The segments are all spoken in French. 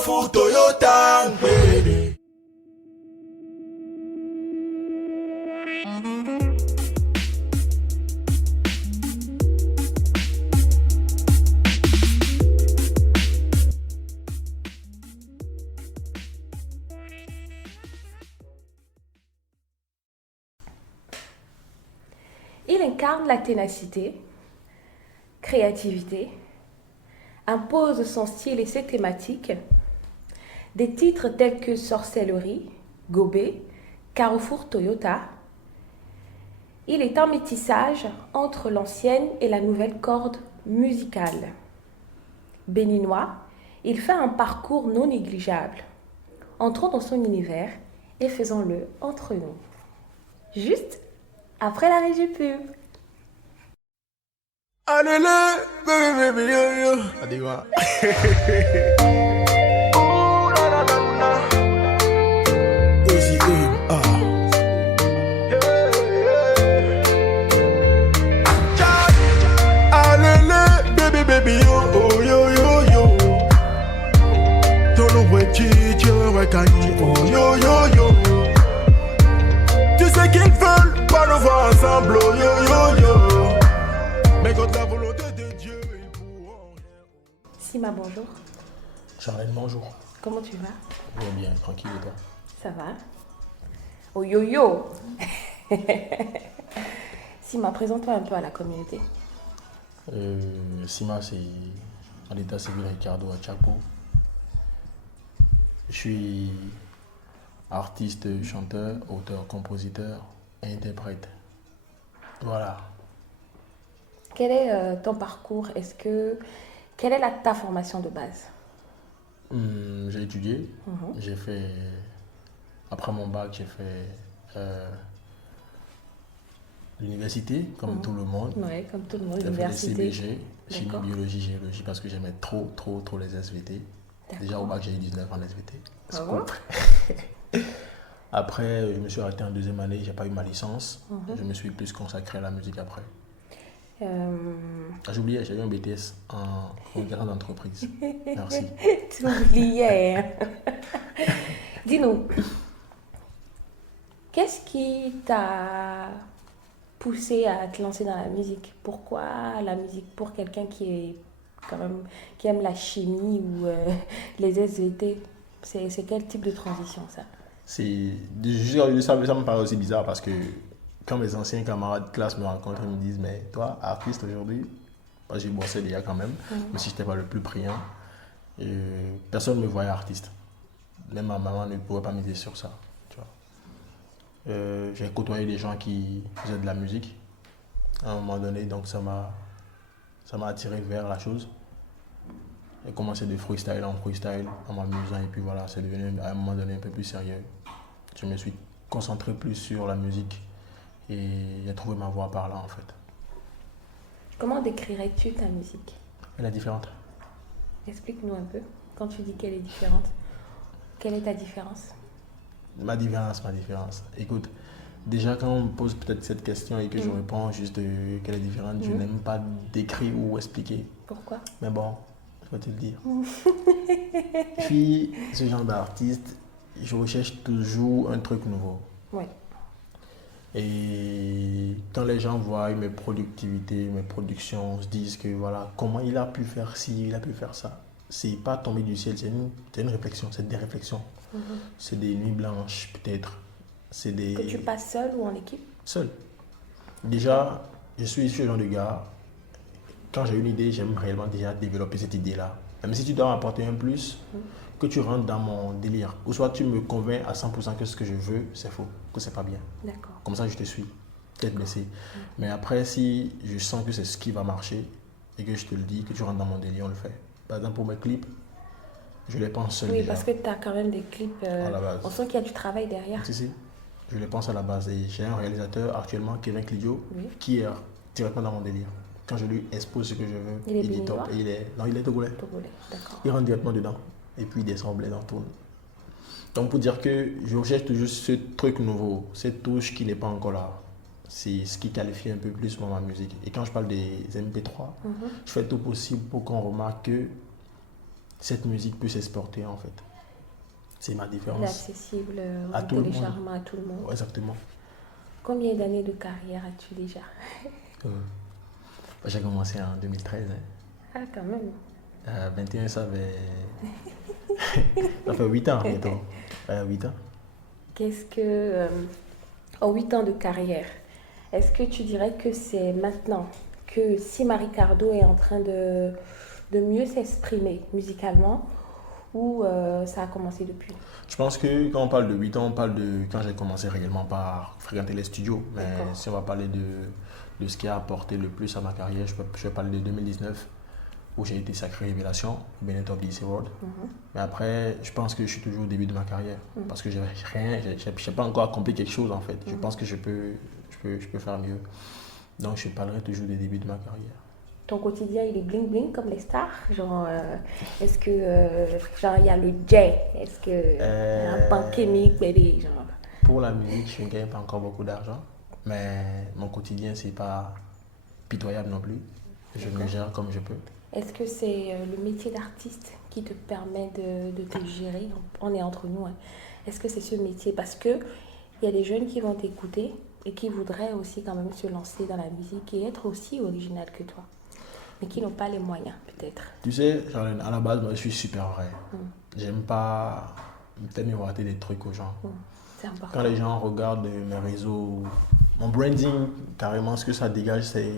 Carrefour Toyota. Il incarne la ténacité, créativité, impose son style et ses thématiques. Des titres tels que Sorcellerie, Gobé, Carrefour Toyota. Il est un métissage entre l'ancienne et la nouvelle corde musicale. Béninois, il fait un parcours non négligeable. Entrons dans son univers et faisons-le entre nous. Juste après la régie pub. Allez, baby, baby, yo, yo. Adieu. Easy aim, Allez, baby, baby, yo, oh, yo, yo, yo. Ton nom est Chichi, ouais, Kanye, oh, yo, yo, yo. Tu sais qu'ils veulent pas nous voir ensemble, oh, yo, yo, yo. Mais contre la volonté de Dieu, ils pourront rien. Sima, bonjour. Charlène, bonjour. Comment tu vas? Bien, bien, tranquille et toi? Ça va? Oh yo yo. Sima, présente-toi un peu à la communauté. Sima, c'est à l'état civil Ricardo Achapo. Je suis artiste, chanteur, auteur, compositeur et interprète. Voilà. Quel est ton parcours? Quelle est ta formation de base? J'ai étudié. J'ai fait, après mon bac, j'ai fait l'université, comme tout le monde. Oui, comme tout le monde, J'ai fait l'université. les CBG, chimie, D'accord. biologie, géologie, parce que j'aimais trop les SVT. Déjà au bac, j'ai eu 19 en SVT. Ah bon? Après, je me suis arrêté en deuxième année, j'ai pas eu ma licence. Je me suis plus consacré à la musique après. J'ai oublié, j'ai eu un BTS en grande entreprise. Merci. Tu oubliais. Hein? Dis-nous, qu'est-ce qui t'a poussé à te lancer dans la musique? Pourquoi la musique? Pour quelqu'un qui aime la chimie ou les SVT, c'est quel type de transition ça? Ça me paraît aussi bizarre parce que quand mes anciens camarades de classe me rencontrent, ils me disent, mais toi, artiste aujourd'hui, j'ai bossé déjà quand même, mais si je n'étais pas le plus brillant, personne ne me voyait artiste. Même ma maman ne pouvait pas miser sur ça. Tu vois. J'ai côtoyé des gens qui faisaient de la musique à un moment donné, donc ça m'a attiré vers la chose. J'ai commencé de freestyle en freestyle en m'amusant et puis voilà, c'est devenu à un moment donné un peu plus sérieux. Je me suis concentré plus sur la musique et j'ai trouvé ma voie par là en fait. Comment décrirais-tu ta musique? Elle est différente. Explique-nous un peu. Quand tu dis qu'elle est différente, quelle est ta différence? Ma différence. Écoute, déjà quand on me pose peut-être cette question et que je réponds juste qu'elle est différente, je n'aime pas décrire ou expliquer. Pourquoi? Mais bon, je vais te le dire. Puis, ce genre d'artiste, je recherche toujours un truc nouveau. Oui. Et quand les gens voient mes productivités, mes productions, se disent que voilà, comment il a pu faire ci, il a pu faire ça. C'est pas tombé du ciel, c'est une réflexion, c'est des réflexions. C'est des nuits blanches peut-être. C'est des... Que tu passes seul ou en équipe? Seul. Déjà, je suis ce genre de gars, quand j'ai une idée, j'aime réellement déjà développer cette idée-là. Même si tu dois m'apporter un plus, que tu rentres dans mon délire. Ou soit tu me convaincs à 100% que ce que je veux, c'est faux, que c'est pas bien. D'accord. Comme ça, je te suis, tête baissée. Mais après, si je sens que c'est ce qui va marcher et que je te le dis, que tu rentres dans mon délire, on le fait. Par exemple, pour mes clips, je les pense seul Oui, déjà. parce que tu as quand même des clips. À la base. On sent qu'il y a du travail derrière. Si. Je les pense à la base. Et j'ai un réalisateur actuellement, Kevin Clidio, qui est directement dans mon délire. Quand je lui expose ce que je veux, Il est dit top. béninois? Non, il est togolais. Togolais, d'accord. Il rentre directement dedans. Et puis il descend au bled en tourne. Donc pour dire que je recherche toujours ce truc nouveau, cette touche qui n'est pas encore là. C'est ce qui qualifie un peu plus ma musique. Et quand je parle des MP3, je fais tout possible pour qu'on remarque que cette musique peut s'exporter en fait. C'est ma Elle est différence. accessible À au tout le monde. téléchargement à tout le monde. Ouais, exactement. Combien d'années de carrière as-tu déjà? J'ai commencé en 2013. Hein. Ah, quand même. 21, ça fait 8 ans bientôt. 8 ans. Qu'est-ce que, en 8 ans de carrière, est-ce que tu dirais que c'est maintenant que Sima Ricardo est en train de mieux s'exprimer musicalement ou ça a commencé depuis? Je pense que quand on parle de 8 ans, on parle de quand j'ai commencé réellement par fréquenter les studios. Mais D'accord. si on va parler de ce qui a apporté le plus à ma carrière, je vais parler de 2019 où j'ai été sacré révélation au Bennett of DC World. Mais après, je pense que je suis toujours au début de ma carrière parce que j'ai pas encore accompli quelque chose en fait. Je pense que je peux faire mieux. Donc je parlerai toujours des débuts de ma carrière. Ton quotidien, il est bling bling comme les stars? Genre, est-ce que, genre, il y a le jet? Est-ce que y a un pan chimique, baby, genre? Pour la musique, je ne gagne pas encore beaucoup d'argent, mais mon quotidien, c'est pas pitoyable non plus. Je me gère comme je peux. Est-ce que c'est le métier d'artiste qui te permet de te gérer? On est entre nous. Hein. Est-ce que c'est ce métier? Parce qu'il y a des jeunes qui vont t'écouter et qui voudraient aussi quand même se lancer dans la musique et être aussi original que toi, mais qui n'ont pas les moyens peut-être. Tu sais, Charlène, à la base, moi, je suis super vrai. J'aime pas peut-être miroiter des trucs aux gens. C'est important. Quand les gens regardent mes réseaux, mon branding, carrément, ce que ça dégage, c'est,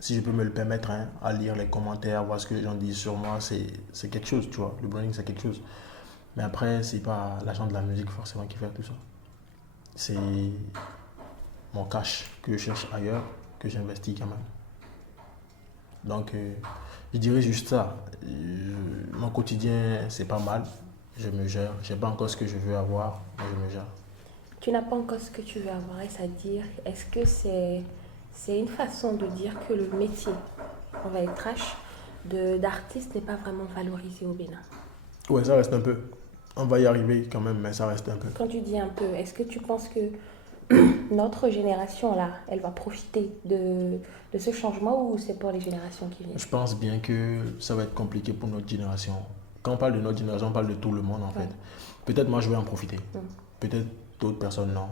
si je peux me le permettre, hein, à lire les commentaires, voir ce que les gens disent sur moi, c'est quelque chose, tu vois. Le branding, c'est quelque chose. Mais après, c'est pas l'agent de la musique forcément qui fait tout ça. C'est mon cash que je cherche ailleurs, que j'investis quand même. Donc, je dirais juste ça. Mon quotidien, c'est pas mal. Je me gère. Je n'ai pas encore ce que je veux avoir, mais je me gère. Tu n'as pas encore ce que tu veux avoir, c'est-à-dire, est-ce que c'est une façon de dire que le métier, on va être trash, d'artiste n'est pas vraiment valorisé au Bénin? Ouais, ça reste un peu. On va y arriver quand même, mais ça reste un peu. Quand tu dis un peu, est-ce que tu penses que notre génération-là, elle va profiter de ce changement ou c'est pour les générations qui viennent? Je pense bien que ça va être compliqué pour notre génération. Quand on parle de notre génération, on parle de tout le monde en fait. Peut-être moi je vais en profiter. Peut-être d'autres personnes non.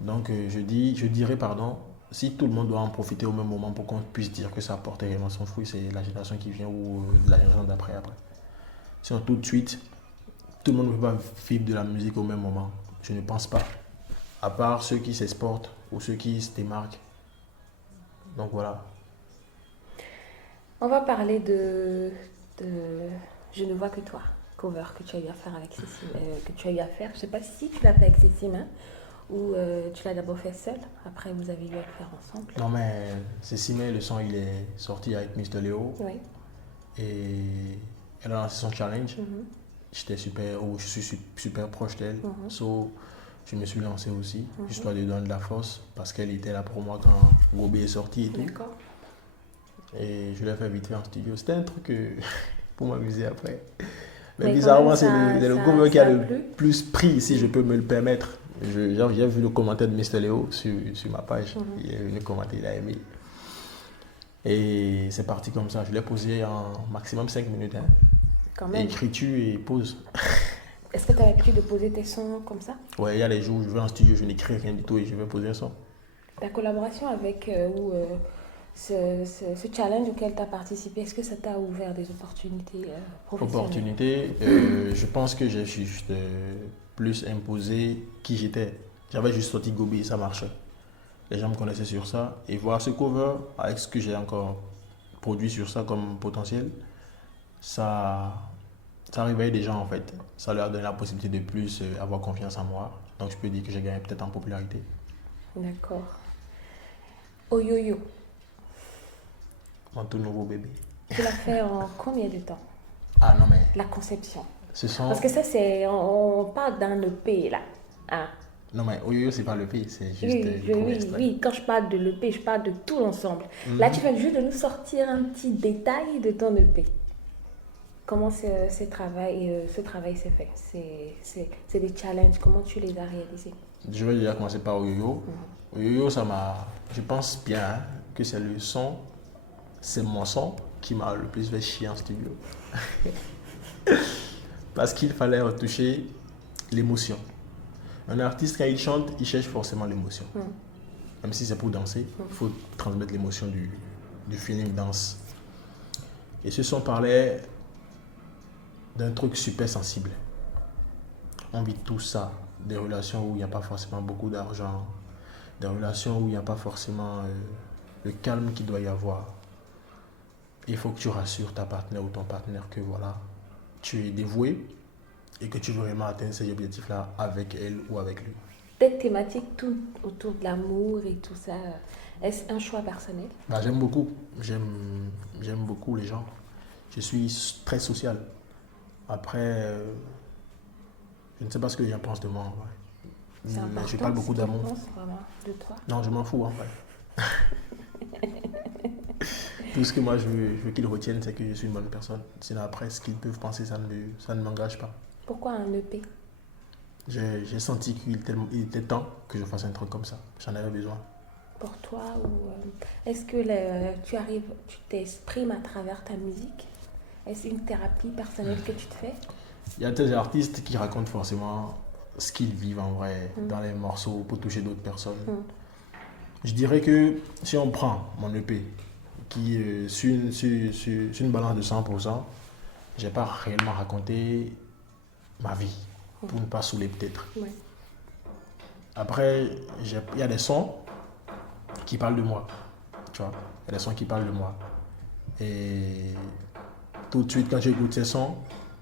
Donc je dirais pardon, si tout le monde doit en profiter au même moment pour qu'on puisse dire que ça apporte réellement son fruit, c'est la génération qui vient ou la génération d'après après. Sinon tout de suite, tout le monde ne peut pas vivre de la musique au même moment. Je ne pense pas. À part ceux qui s'exportent ou ceux qui se démarquent. Donc voilà. On va parler de Je ne vois que toi, cover que tu as eu à faire avec Cécile, je ne sais pas si tu l'as fait avec Cécile, hein, ou tu l'as d'abord fait seul, après vous avez eu à le faire ensemble. Non mais Cécile, le son il est sorti avec Mr. Léo. Oui. Et elle a lancé son challenge. Je suis super proche d'elle. So, je me suis lancé aussi, histoire de lui donner de la force, parce qu'elle était là pour moi quand Gobé est sorti et tout. D'accord. Et je l'ai fait vite fait en studio. C'était un truc pour m'amuser après. Mais Mais bizarrement, quand même, c'est le ça cover qui a a le plu. plus pris, si je peux me le permettre. J'ai vu le commentaire de Mr. Léo sur ma page. Il est venu commenter, il a aimé. Et c'est parti comme ça. Je l'ai posé en maximum 5 minutes. Hein. Quand même. Écriture et pause. Est-ce que tu as l'habitude de poser tes sons comme ça? Ouais, il y a les jours où je vais en studio, je n'écris rien du tout et je vais poser un son. Ta collaboration avec ce challenge auquel tu as participé, est-ce que ça t'a ouvert des opportunités professionnelles? Je pense que j'ai juste plus imposé qui j'étais. J'avais juste sorti Gobi et ça marchait. Les gens me connaissaient sur ça. Et voir ce cover avec ce que j'ai encore produit sur ça comme potentiel, ça réveille des gens en fait. Ça leur donne la possibilité de plus avoir confiance en moi. Donc je peux dire que j'ai gagné peut-être en popularité. D'accord. Oyoyo, Mon tout nouveau bébé. tu l'as fait en combien de temps? Ah non mais La conception. ce sont... Parce que ça, c'est. On parle d'un EP là. Ah. Non mais Oyoyo c'est pas le pays, c'est juste Oui, quand je parle de l'EP, je parle de tout l'ensemble. Là, tu viens juste de nous sortir un petit détail de ton EP. Comment ce travail s'est fait? C'est des challenges, comment tu les as réalisés? Je vais déjà commencer par Oyoyo. Oyoyo, ça m'a... Je pense bien hein, que c'est le son, c'est mon son qui m'a le plus fait chier en studio. Parce qu'il fallait retoucher l'émotion. Un artiste, quand il chante, il cherche forcément l'émotion. Même si c'est pour danser, il faut transmettre l'émotion du feeling danse. Et ce son parlait d'un truc super sensible. On vit tout ça, des relations où il n'y a pas forcément beaucoup d'argent, des relations où il n'y a pas forcément le calme qu'il doit y avoir. Il faut que tu rassures ta partenaire ou ton partenaire que voilà, tu es dévoué et que tu veux vraiment atteindre ces objectifs-là avec elle ou avec lui. Cette thématique tout autour de l'amour et tout ça, est-ce un choix personnel? Bah, j'aime beaucoup. J'aime beaucoup les gens. Je suis très social. Après, je ne sais pas ce que les gens pensent de moi en vrai. C'est important, Mais je parle beaucoup d'amour. Ce qu'ils pensent vraiment de toi. Non, je m'en fous en fait. Tout ce que moi je veux qu'ils retiennent, c'est que je suis une bonne personne. Sinon après, ce qu'ils peuvent penser, ça ne m'engage pas. Pourquoi un EP? J'ai senti qu'il était temps que je fasse un truc comme ça. J'en avais besoin. Pour toi, ou est-ce que tu t'exprimes à travers ta musique? Est-ce une thérapie personnelle que tu te fais? Il y a des artistes qui racontent forcément ce qu'ils vivent en vrai dans les morceaux pour toucher d'autres personnes. Je dirais que si on prend mon EP, qui sur une balance de 100%, je n'ai pas réellement raconté ma vie, pour ne pas saouler peut-être. Ouais. Après, il y a des sons qui parlent de moi, tu vois. Il y a des sons qui parlent de moi. Et tout de suite, quand tu écoutes ces sons,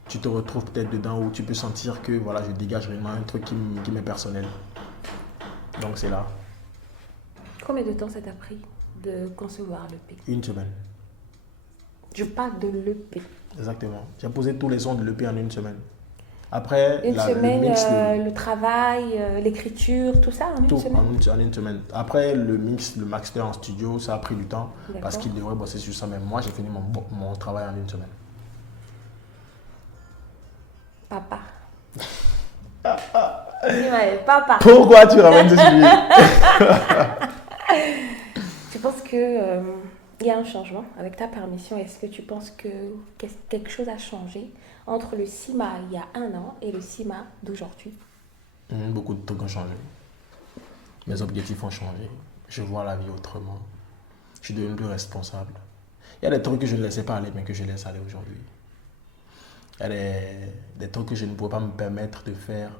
tu te retrouves peut-être dedans où tu peux sentir que voilà, je dégage vraiment un truc qui m'est personnel. Donc c'est là. Combien de temps ça t'a pris de concevoir l'EP? Une semaine. Je parle de l'EP. Exactement. J'ai posé tous les sons de l'EP en une semaine. Après, Une semaine, le mix, le travail, l'écriture, tout ça en une semaine? En une semaine. Après, le master en studio, ça a pris du temps parce D'accord. qu'il devrait bosser sur ça. Même moi, j'ai fini mon travail en une semaine. Papa. Ouais, papa. Pourquoi tu ramènes ce sujet? Tu penses que il y a un changement avec ta permission? Est-ce que tu penses que quelque chose a changé entre le Sima il y a 1 an et le Sima d'aujourd'hui? Beaucoup de trucs ont changé. Mes objectifs ont changé. Je vois la vie autrement. Je suis devenu plus responsable. Il y a des trucs que je ne laissais pas aller, mais que je laisse aller aujourd'hui. Il y a des trucs que je ne pourrais pas me permettre de faire.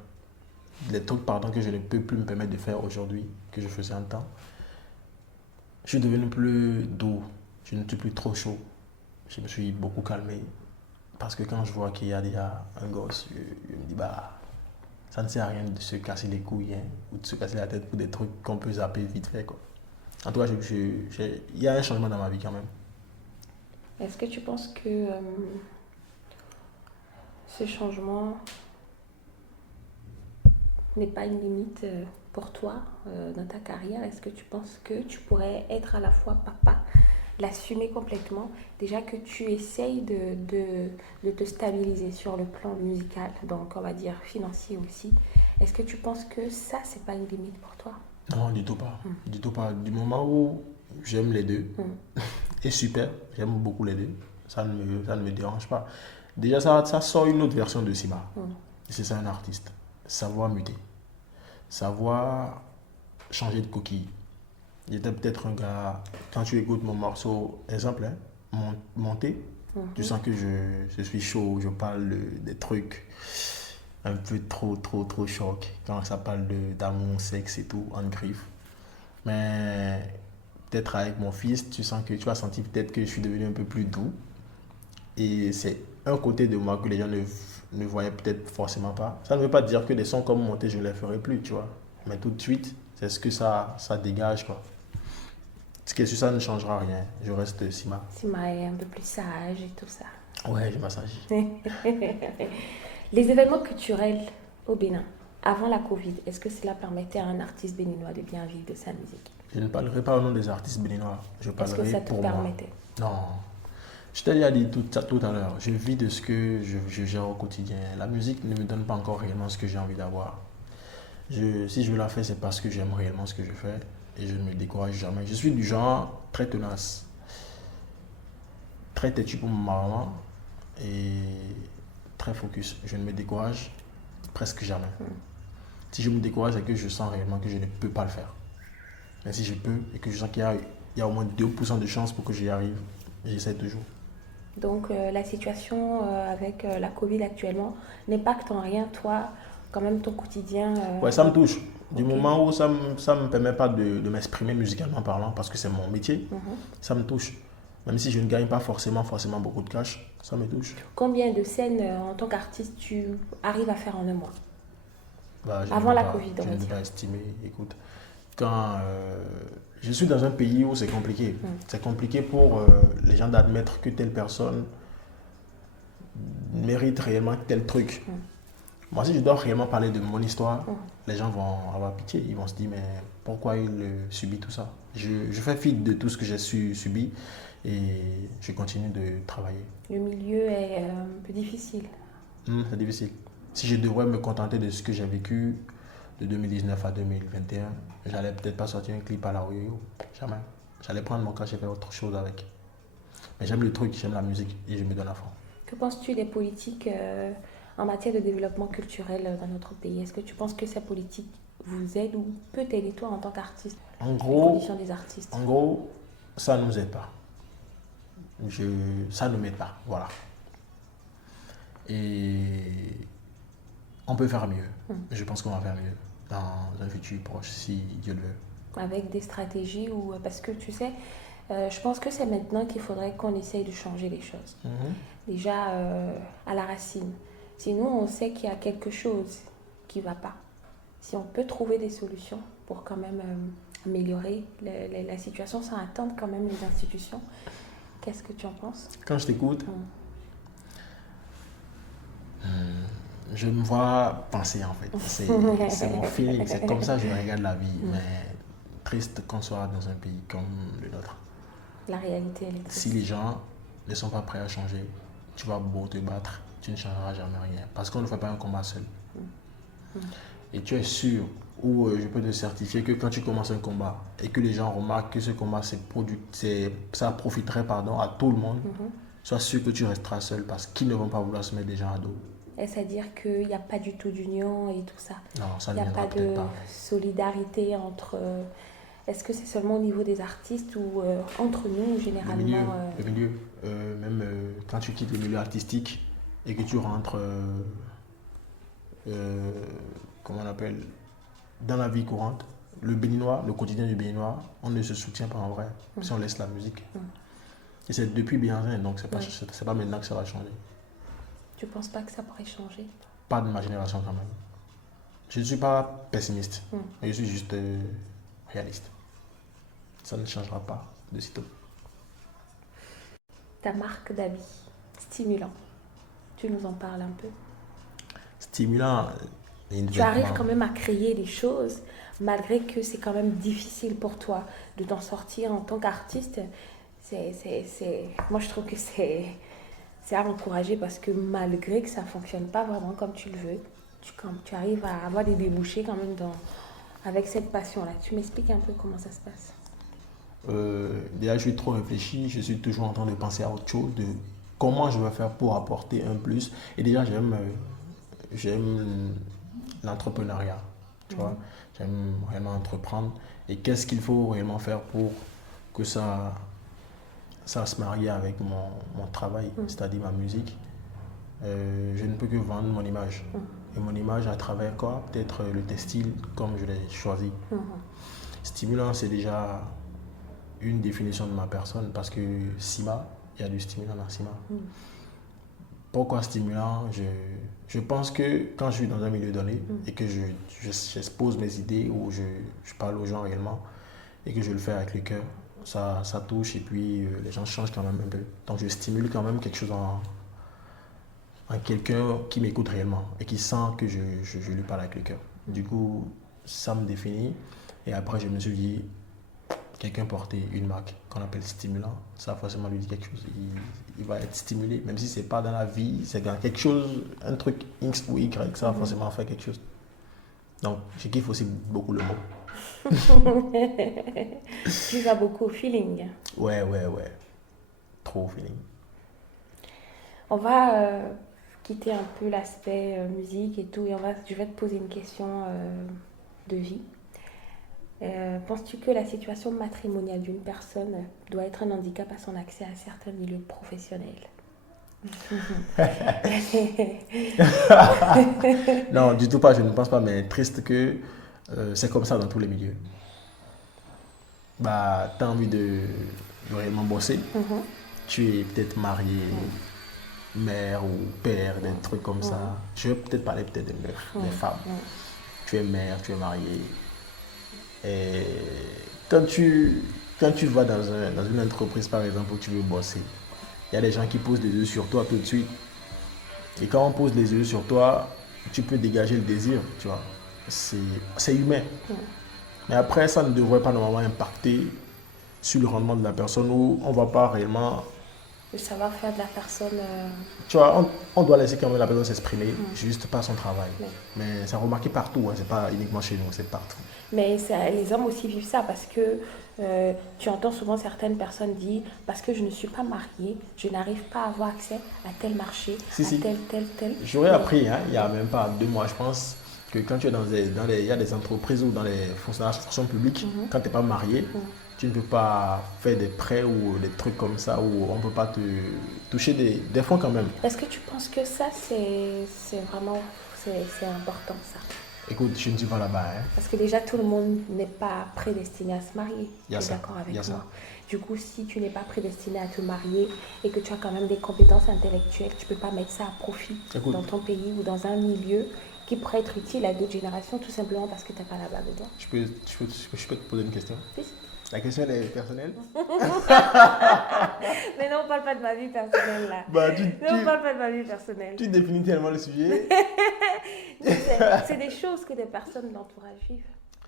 Des trucs, pardon, que je ne peux plus me permettre de faire aujourd'hui, que je faisais un temps. Je suis devenu plus doux. Je ne suis plus trop chaud. Je me suis beaucoup calmé. Parce que quand je vois qu'il y a déjà un gosse, je me dis, bah, ça ne sert à rien de se casser les couilles, hein, ou de se casser la tête pour des trucs qu'on peut zapper vite fait, quoi. En tout cas, il y a un changement dans ma vie quand même. Est-ce que tu penses que ce changement n'est pas une limite pour toi dans ta carrière? Est-ce que tu penses que tu pourrais être à la fois papa, l'assumer complètement, déjà que tu essayes de te stabiliser sur le plan musical, donc on va dire financier aussi? Est-ce que tu penses que ça, c'est pas une limite pour toi? Non, du tout pas. Du tout pas. Du moment où j'aime les deux, et super, j'aime beaucoup les deux, ça ne me dérange pas. Déjà, ça sort une autre version de Sima. C'est ça un artiste. Savoir muter. Savoir changer de coquille. J'étais peut-être un gars, quand tu écoutes mon morceau, exemple, hein, monté, tu sens que je suis chaud, je parle des trucs un peu trop choc, quand ça parle d'amour, sexe et tout, en griffe. Mais peut-être avec mon fils, tu sens que tu as senti peut-être que je suis devenu un peu plus doux. Et c'est un côté de moi que les gens ne voyaient peut-être forcément pas. Ça ne veut pas dire que des sons comme monté, je ne les ferai plus, tu vois. Mais tout de suite, c'est ce que ça dégage, quoi. Ce que sur ça ne changera rien. Je reste Sima. Sima est un peu plus sage et tout ça. Ouais, je m'assagis. Les événements culturels au Bénin, avant la Covid, est-ce que cela permettait à un artiste béninois de bien vivre de sa musique? Je ne parlerai pas au nom des artistes béninois. Je Est-ce que parlerai ça te pour moi. permettait? Non. Je t'ai déjà dit tout à l'heure, je vis de ce que je gère au quotidien. La musique ne me donne pas encore réellement ce que j'ai envie d'avoir. Si je la fais, c'est parce que j'aime réellement ce que je fais et je ne me décourage jamais. Je suis du genre très tenace, très têtu pour ma maman et très focus. Je ne me décourage presque jamais. Si je me décourage, c'est que je sens réellement que je ne peux pas le faire. Mais si je peux et que je sens qu'il y a au moins 2% de chance pour que j'y arrive, j'essaie toujours. Donc la situation avec la Covid actuellement n'impacte en rien, toi, quand même ton quotidien. Ouais, ça me touche. Du Ok. moment où ça me permet pas de m'exprimer musicalement parlant, parce que c'est mon métier, ça me touche. Même si je ne gagne pas forcément beaucoup de cash, ça me touche. Combien de scènes en tant qu'artiste tu arrives à faire en un mois? Bah, je Avant ne peux la pas- Covid, on je va ne peux dire. pas estimer. Écoute, quand je suis dans un pays où c'est compliqué. C'est compliqué pour les gens d'admettre que telle personne mérite réellement tel truc. Moi, si je dois réellement parler de mon histoire, les gens vont avoir pitié. Ils vont se dire, mais pourquoi il subit tout ça? Je fais fi de tout ce que j'ai subi et je continue de travailler. Le milieu est un peu difficile. C'est difficile. Si je devrais me contenter de ce que j'ai vécu de 2019 à 2021, j'allais peut-être pas sortir un clip à la Oyoyo. Jamais. J'allais prendre mon cash et faire autre chose avec. Mais j'aime le truc, j'aime la musique et je me donne à fond. Que penses-tu des politiques en matière de développement culturel dans notre pays? Est-ce que tu penses que ces politiques vous aident ou peut t'aider toi en tant qu'artiste? En Les gros, conditions des artistes. En gros, ça ne nous aide pas. Ça ne m'aide pas, voilà. Et on peut faire mieux. Je pense qu'on va faire mieux dans un futur proche, si Dieu le veut. Avec des stratégies ou parce que tu sais, je pense que c'est maintenant qu'il faudrait qu'on essaye de changer les choses. Déjà à la racine. Sinon, on sait qu'il y a quelque chose qui ne va pas. Si on peut trouver des solutions pour quand même améliorer la situation sans attendre quand même les institutions, qu'est-ce que tu en penses? Quand je t'écoute, je me vois penser en fait. C'est mon feeling, c'est comme ça que je regarde la vie. Mais triste qu'on soit dans un pays comme le nôtre. La réalité, elle est triste. Si les gens ne sont pas prêts à changer, tu vas beau te battre, tu ne changeras jamais rien. Parce qu'on ne fait pas un combat seul. Et tu es sûr, ou je peux te certifier que quand tu commences un combat et que les gens remarquent que ce combat, ça profiterait à tout le monde, sois sûr que tu resteras seul parce qu'ils ne vont pas vouloir se mettre des gens à dos. Est-ce à dire qu'il n'y a pas du tout d'union et tout ça? Non, ça Il ne n'y a viendra pas peut-être de pas. solidarité entre... est-ce que c'est seulement au niveau des artistes ou entre nous, généralement Le milieu, même quand tu quittes le milieu artistique et que tu rentres, comment on appelle, dans la vie courante, le Béninois, le quotidien du Béninois, on ne se soutient pas en vrai si on laisse la musique. Et c'est depuis bien rien, donc c'est pas maintenant que ça va changer. Tu ne penses pas que ça pourrait changer? Pas de ma génération quand même. Je ne suis pas pessimiste, mais je suis juste réaliste. Ça ne changera pas de sitôt. Ta marque d'habits, stimulant, tu nous en parles un peu? Stimulant. Tu arrives quand même à créer des choses, malgré que c'est quand même difficile pour toi de t'en sortir en tant qu'artiste. Moi, je trouve que c'est à encourager parce que malgré que ça ne fonctionne pas vraiment comme tu le veux, tu arrives à avoir des débouchés quand même avec cette passion-là. Tu m'expliques un peu comment ça se passe? Déjà, je suis trop réfléchi, je suis toujours en train de penser à autre chose, de comment je vais faire pour apporter un plus. Et déjà, j'aime l'entrepreneuriat, tu vois. J'aime vraiment entreprendre. Et qu'est-ce qu'il faut réellement faire pour que ça se marie avec mon travail, c'est-à-dire ma musique. Je ne peux que vendre mon image. Et mon image à travers quoi? Peut-être le textile comme je l'ai choisi. Stimulant, c'est déjà une définition de ma personne parce que Sima, il y a du stimulant dans Sima. Pourquoi stimulant? Je pense que quand je suis dans un milieu donné et que j'expose mes idées ou je parle aux gens réellement et que je le fais avec le cœur, ça touche et puis les gens changent quand même un peu. Donc je stimule quand même quelque chose en quelqu'un qui m'écoute réellement et qui sent que je lui parle avec le cœur. Du coup, ça me définit. Et après, je me suis dit, quelqu'un porter une marque qu'on appelle stimulant, ça va forcément lui dire quelque chose. Il va être stimulé, même si ce n'est pas dans la vie, c'est dans quelque chose, un truc X ou Y, ça va forcément faire quelque chose. Donc, je kiffe aussi beaucoup le mot. Tu vas beaucoup au feeling. Ouais. Trop au feeling. On va quitter un peu l'aspect musique et tout, et je vais te poser une question de vie. Penses-tu que la situation matrimoniale d'une personne doit être un handicap à son accès à certains milieux professionnels? Non, du tout pas, je ne pense pas, mais triste que c'est comme ça dans tous les milieux. Bah, tu as envie de réellement bosser, tu es peut-être marié, mère ou père, des trucs comme ça. Je vais peut-être parler peut-être des meufs, des femmes. Tu es mère, tu es marié. Et quand tu vas dans une entreprise, par exemple, où tu veux bosser, il y a des gens qui posent des yeux sur toi tout de suite. Et quand on pose les yeux sur toi, tu peux dégager le désir, tu vois. C'est humain. Mais après, ça ne devrait pas normalement impacter sur le rendement de la personne où on ne va pas réellement... Le savoir-faire de la personne... Tu vois, on doit laisser quand même la personne s'exprimer, juste pas son travail. Mais c'est remarqué partout, hein, c'est pas uniquement chez nous, c'est partout. Mais les hommes aussi vivent ça parce que tu entends souvent certaines personnes dire parce que je ne suis pas mariée, je n'arrive pas à avoir accès à tel marché, tel. J'aurais appris, hein, il y a même pas 2 mois, je pense, que quand tu es il y a des entreprises ou dans les fonctions publiques, quand tu n'es pas marié, tu ne peux pas faire des prêts ou des trucs comme ça où on ne peut pas te toucher des fonds quand même. Est-ce que tu penses que ça, c'est vraiment c'est important ça? Écoute, je ne suis pas là-bas. Hein. Parce que déjà, tout le monde n'est pas prédestiné à se marier. Tu es d'accord avec moi? Ça. Du coup, si tu n'es pas prédestiné à te marier et que tu as quand même des compétences intellectuelles, tu ne peux pas mettre ça à profit dans ton pays ou dans un milieu qui pourrait être utile à d'autres générations tout simplement parce que tu n'es pas là-bas dedans. Je peux te poser une question? Oui. La question elle est personnelle? Mais non, on ne parle pas de ma vie personnelle là. On ne parle pas de ma vie personnelle. Tu définis tellement le sujet. C'est des choses que des personnes de l'entourage vivent.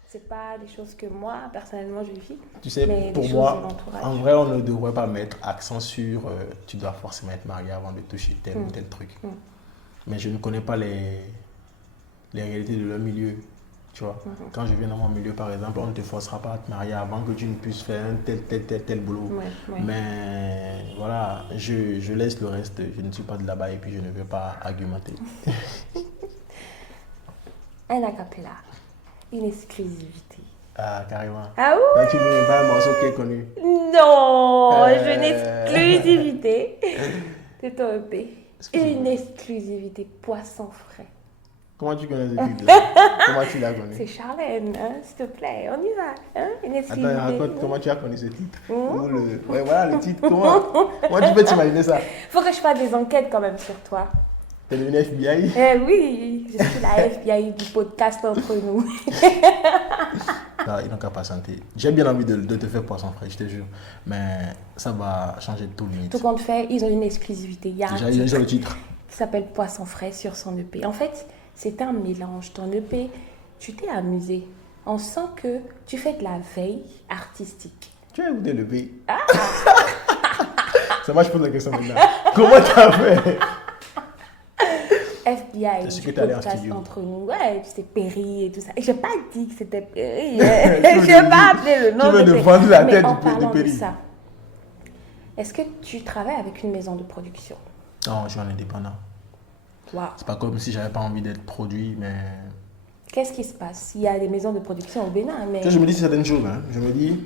C'est pas des choses que moi, personnellement, je vis. Tu sais, mais pour moi, en vrai, on ne devrait pas mettre accent sur tu dois forcément être marié avant de toucher tel ou tel truc. Mais je ne connais pas les réalités de leur milieu. Tu vois, quand je viens dans mon milieu, par exemple, on ne te forcera pas à te marier avant que tu ne puisses faire un tel boulot. Mais voilà, je laisse le reste. Je ne suis pas de là-bas et puis je ne veux pas argumenter. Un acapella, une exclusivité. Ah, carrément. Ah oui? Là, tu ne veux pas un morceau qui est connu. Non, une exclusivité de ton EP. Une exclusivité poisson frais. Comment tu connais ce titre-là? Comment tu l'as connu? C'est Charlène, hein, s'il te plaît, on y va. Hein? Une exclusivité. Attends, raconte comment tu as connu ce titre. Ouais, voilà le titre. Comment tu peux t'imaginer ça? Faut que je fasse des enquêtes quand même sur toi. T'es devenu FBI? Oui, je suis la FBI du podcast entre nous. Non, ils n'ont qu'à patienter. J'ai bien envie de te faire poisson frais, je te jure. Mais ça va changer tout le mythe. Tout compte fait, ils ont une exclusivité. Il y a un Déjà le titre. Qui s'appelle Poisson frais sur son EP. En fait, c'est un mélange. Ton EP, tu t'es amusé. On sent que tu fais de la veille artistique. Tu as écouté l'EP? Ça moi je pose la question maintenant. Comment tu as fait? FBI, C'est ce du que t'es allé en podcast studio. entre nous. Ouais, c'est Perry et tout ça. Et j'ai pas dit que c'était Perry. Je n'ai pas appelé le nom tu veux de nous vendre la Mais tête en de parlant de Perry. ça, est-ce que tu travailles avec une maison de production? Non, je suis un indépendant. Waouh. C'est pas comme si j'avais pas envie d'être produit, mais... Qu'est-ce qui se passe? Il y a des maisons de production au Bénin, mais... Tu sais, je me dis certaines choses. Hein. Je me dis,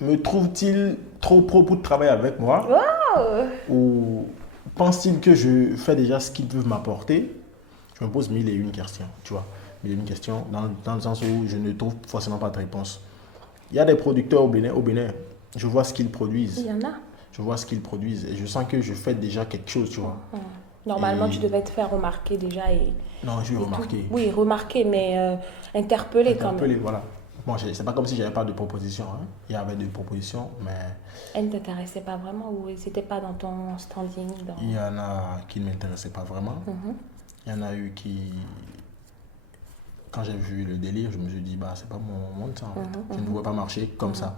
me trouve-t-il trop pro pour travailler avec moi? Wow. Ou pense-t-il que je fais déjà ce qu'ils peuvent m'apporter? Je me pose 1001 questions, tu vois. 1001 questions dans le sens où je ne trouve forcément pas de réponse. Il y a des producteurs au Bénin. Je vois ce qu'ils produisent. Il y en a. Je vois ce qu'ils produisent et je sens que je fais déjà quelque chose, tu vois. Normalement, tu devais te faire remarquer déjà et... Non, je vais remarquer. Tout. Oui, remarquer, mais interpeller quand même. Interpeller, voilà. Bon, c'est pas comme si j'avais pas de propositions. Hein. Il y avait des propositions, mais... Elles ne t'intéressaient pas vraiment ou c'était pas dans ton standing Il y en a qui ne m'intéressaient pas vraiment. Il y en a eu qui... Quand j'ai vu le délire, je me suis dit, bah, c'est pas mon monde, ça. En fait. Je ne pouvais pas marcher comme ça.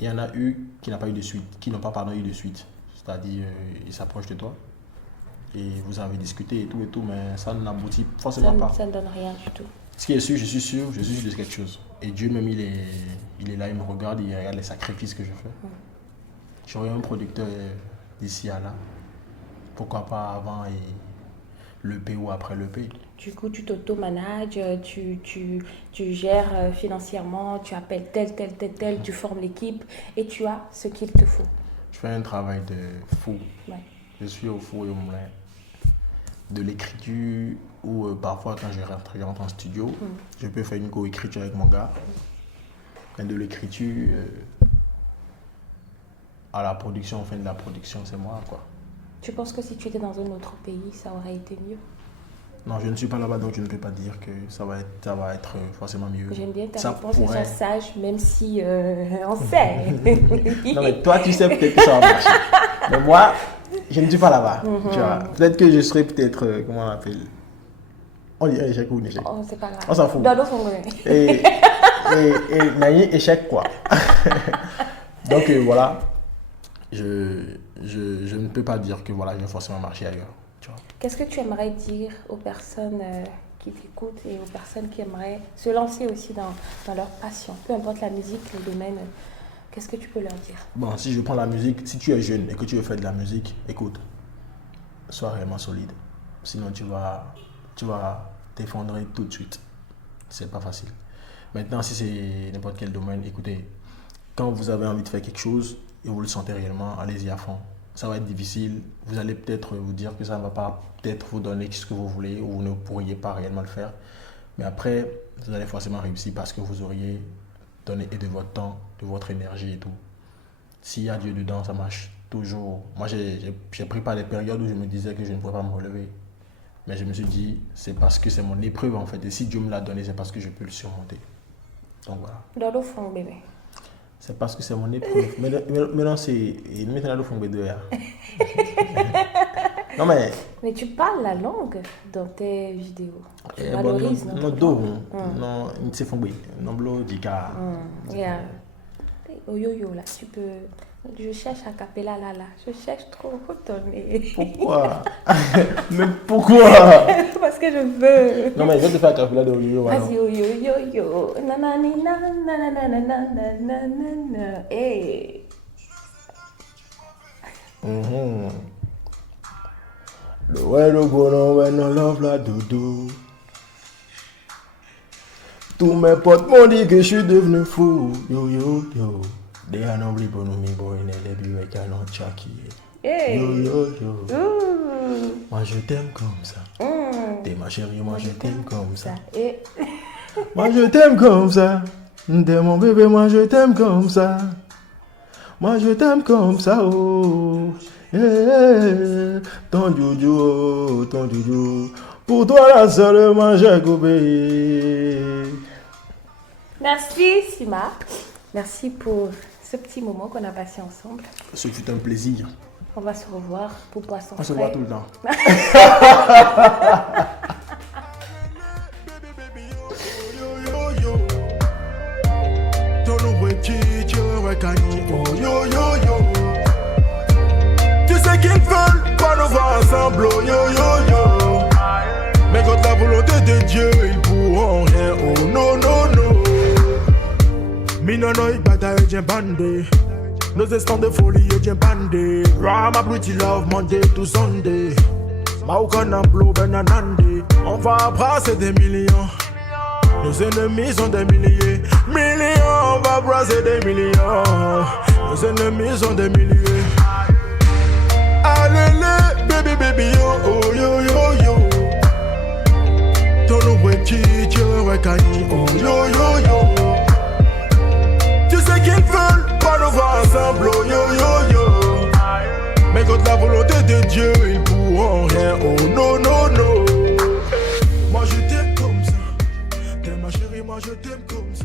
Il y en a eu qui n'ont pas eu de suite, qui n'ont pas eu de suite. C'est-à-dire, ils s'approchent de toi et vous avez discuté et tout, mais ça n'aboutit forcément pas. Ça ne donne rien du tout. Ce qui est sûr, je suis sûr de quelque chose. Et Dieu même, il est là, il me regarde, il regarde les sacrifices que je fais. J'aurais un producteur d'ici à là. Pourquoi pas avant et l'EP ou après l'EP. Du coup, tu t'auto-manages, tu gères financièrement, tu appelles tel, tu formes l'équipe et tu as ce qu'il te faut. Je fais un travail de fou. Ouais. Je suis au four et au moulin. De l'écriture ou parfois quand je rentre en studio, je peux faire une co-écriture avec mon gars. Mais de l'écriture à la production, de la production, c'est moi, quoi. Tu penses que si tu étais dans un autre pays, ça aurait été mieux? Non, je ne suis pas là-bas, donc je ne peux pas dire que ça va être forcément mieux. J'aime bien ta Ça réponse, pourrait. ils sont sages, même si on sait. Non, mais toi, tu sais peut-être que ça va marcher. Mais moi, je ne suis pas là-bas. Tu vois. Peut-être que je serais peut-être, comment on appelle? On dit échec ou un échec. Oh, c'est pas grave. On s'en fout. Dodo Fongolais. Et Nani, échec, quoi. Donc voilà, je ne peux pas dire que voilà, je vais forcément marcher ailleurs. Tu vois. Qu'est-ce que tu aimerais dire aux personnes qui t'écoutent et aux personnes qui aimeraient se lancer aussi dans leur passion, peu importe la musique, le domaine, qu'est-ce que tu peux leur dire? Bon, si je prends la musique, si tu es jeune et que tu veux faire de la musique, écoute, sois réellement solide. Sinon, tu vas t'effondrer tout de suite. C'est pas facile. Maintenant, si c'est n'importe quel domaine, écoutez, quand vous avez envie de faire quelque chose et vous le sentez réellement, allez-y à fond. Ça va être difficile, vous allez peut-être vous dire que ça ne va pas peut-être vous donner ce que vous voulez ou vous ne pourriez pas réellement le faire. Mais après, vous allez forcément réussir parce que vous auriez donné et de votre temps, de votre énergie et tout. S'il y a Dieu dedans, ça marche toujours. Moi, j'ai pris par des périodes où je me disais que je ne pourrais pas me relever. Mais je me suis dit, c'est parce que c'est mon épreuve en fait. Et si Dieu me l'a donné, c'est parce que je peux le surmonter. Donc voilà. Dodo Fong bébé. C'est parce que c'est mon épreuve. Maintenant, c'est. Maintenant, le fond de Non, mais. Mais tu parles la langue dans tes vidéos. Tu valorises, non, non? non, c'est fond non, blo, dika. Yeah. Oh yo là, tu peux. Je cherche à cappella là. Je cherche trop ton nez. Pourquoi? Mais pourquoi? Parce que je veux. Non, mais je vais te faire un cappella de yo. Vas-y, yo. Nanani, nanana. Hey. Le ouais, le bonheur, ouais, non, love la dodo. Tous mes potes m'ont dit que je suis devenu fou. Yo. They are not people know me, boy, in the baby, I cannot chucky. Hey. Yo. Moi, je t'aime comme ça. T'es ma chérie, moi, je t'aime comme ça. Et... Moi, je t'aime comme ça. T'es mon bébé, moi, je t'aime comme ça. Moi, je t'aime comme ça, oh. Ton joujou. Pour toi, la seule, moi, j'ai coupé. Merci, Sima. Merci pour ce petit moment qu'on a passé ensemble. Ce fut un plaisir. On va se revoir pour Poisson On se Frais. voit tout le temps. Tu sais qu'ils veulent pas nous voir ensemble, oh, yo. Mais quand la volonté de Dieu, ils pourront rien, oh non. Minono bataille j'ai bandé. Nos instants de folie j'ai bandé. Rama pretty love Monday to Sunday. Maukana blow benanande. On va brasser des millions. Nos ennemis sont des milliers. On va brasser des millions. Nos ennemis sont des milliers. Allez, baby, yo. Ton nouveau teacher, ouais, Kanye, oh, yo. Tu sais qu'ils veulent pas nous voir ensemble, oh, yo. Mais quand la volonté de Dieu, ils pourront rien, oh, non. Moi je t'aime comme ça. T'es ma chérie, moi je t'aime comme ça.